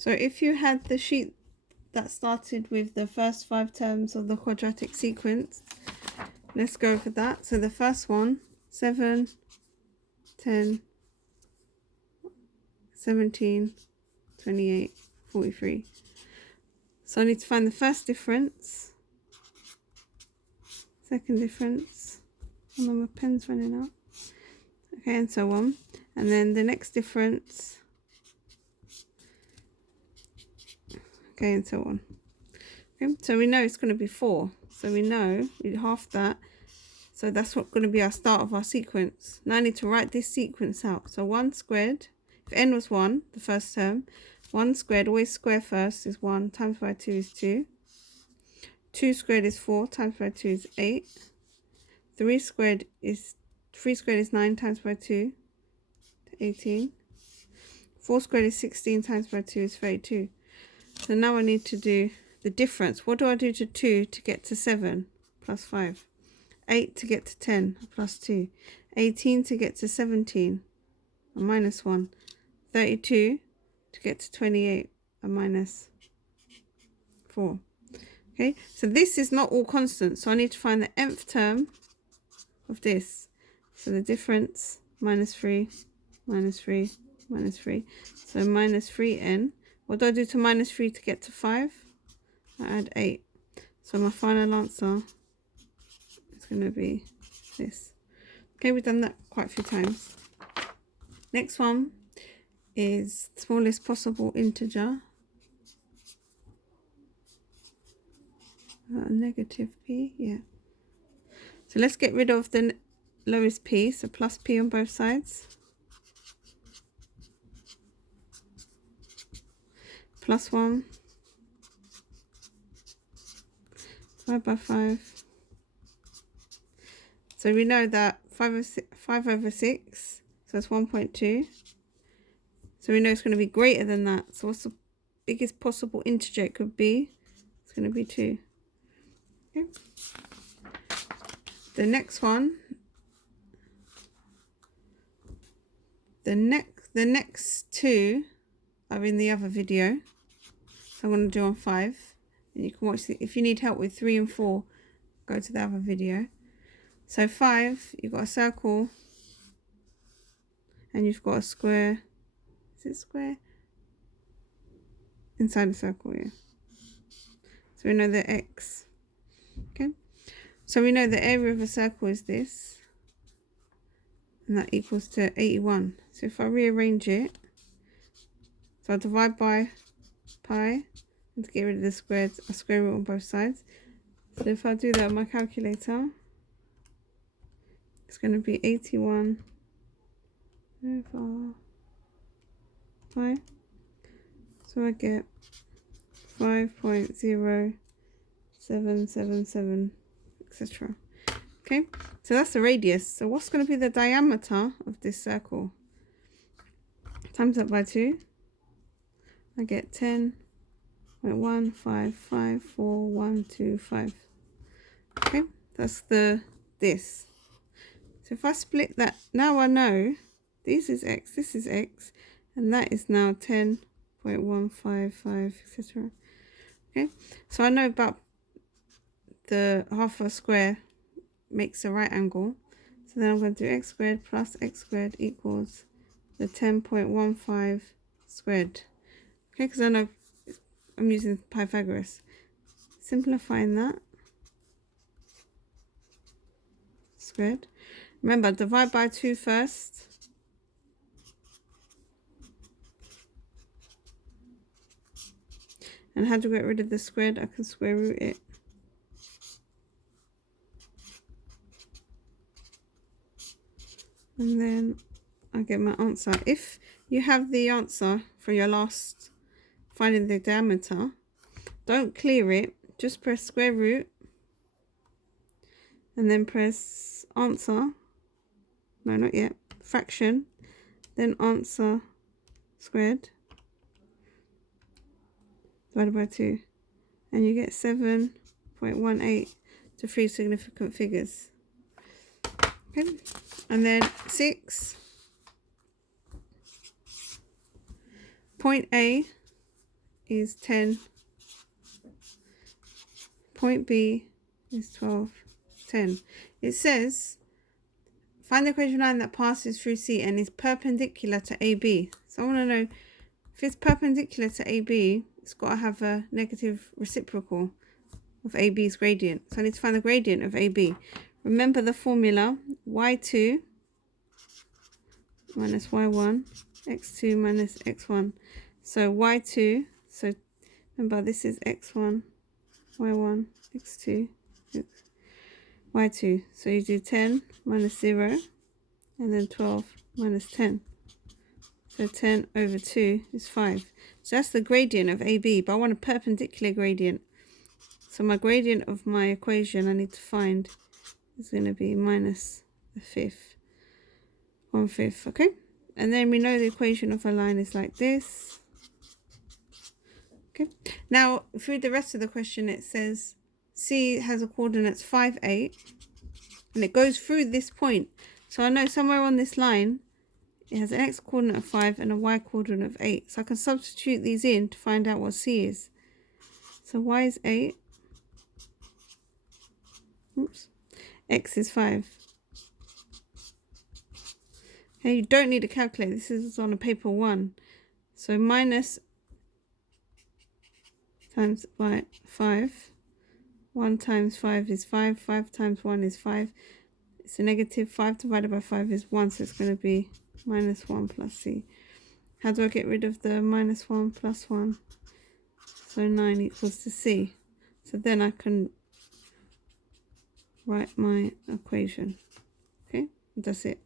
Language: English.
So if you had the sheet that started with the first 5 terms of the quadratic sequence, let's go for that. So the first one, 7, 10, 17, 28, 43. So I need to find the first difference, second difference, and then my pen's running out. Okay, and so on. And then the next difference. Okay, and so on. Okay, so we know it's going to be 4. So we know we half that. So that's what's going to be our start of our sequence. Now I need to write this sequence out. So 1 squared, if n was 1, the first term, 1 squared, always square first, is 1, times by 2 is 2. 2 squared is 4, times by 2 is 8. 3 squared is 9, times by 2, 18. 4 squared is 16, times by 2 is 32. So now I need to do the difference. What do I do to 2 to get to 7 plus 5? 8 to get to 10 plus 2. 18 to get to 17, a minus 1. 32 to get to 28, a minus 4. Okay, so this is not all constant, so I need to find the nth term of this. So the difference, minus 3, minus 3, minus 3. So minus 3n. What do I do to minus 3 to get to 5? I add 8. So my final answer is going to be this. Okay, we've done that quite a few times. Next one is smallest possible integer. Negative p, yeah. So let's get rid of the lowest p, so plus p on both sides. Plus 1. 5 by 5. So we know that 5 over 6, so that's 1.2. So we know it's going to be greater than that. So what's the biggest possible integer it could be? It's going to be 2. Okay. The next one, the next 2 are in the other video. So I'm going to do on 5. And you can watch if you need help with 3 and 4, go to the other video. So 5, you've got a circle and you've got a square. Is it square? Inside the circle, yeah. So we know the x. Okay. So we know the area of a circle is this. And that equals to 81. So if I rearrange it, so I divide by pi, and to get rid of the squares, I square root on both sides. So if I do that on my calculator, it's going to be 81 over pi. So I get 5.0777, etc. Okay, so that's the radius. So what's going to be the diameter of this circle? Times that by 2, I get 10.1554125. Okay, that's this. So if I split that, now I know this is x, this is x, and that is now 10.155, etc. Okay, so I know about the half a square makes a right angle. So then I'm going to do x squared plus x squared equals the 10.15 squared. Okay, because I know I'm using Pythagoras. Simplifying that. Squared. Remember, divide by 2 first. And how to get rid of the squared? I can square root it. And then I get my answer. If you have the answer for your last finding the diameter, don't clear it. Just press square root. And then press answer. No, not yet. Fraction. Then answer squared. Divided by 2. And you get 7.18 to 3 significant figures. Okay. And then 6. Point A is 10. Point B is 12, 10. It says, find the equation line that passes through C and is perpendicular to AB. So I want to know, if it's perpendicular to AB, it's got to have a negative reciprocal of AB's gradient. So I need to find the gradient of AB. Remember the formula, y2 minus y1, x2 minus x1. So y2, so remember this is x1, y1, x2, y2. So you do 10 minus 0, and then 12 minus 10. So 10 over 2 is 5. So that's the gradient of AB, but I want a perpendicular gradient. So my gradient of my equation I need to find is going to be minus the fifth, 1/5, okay? And then we know the equation of a line is like this. Okay. Now, through the rest of the question, it says C has a coordinates 5, 8, and it goes through this point. So I know somewhere on this line, it has an x coordinate of 5 and a y coordinate of 8. So I can substitute these in to find out what C is. So y is 8. Oops. X is 5. Okay, you don't need a calculator. This is on a paper 1. So minus times by 5. 1 times 5 is 5. 5 times 1 is 5. It's a negative. 5 divided by 5 is 1. So it's going to be minus 1 plus C. How do I get rid of the minus 1 plus 1? So 9 equals to C. So then I can write my equation. Okay, that's it.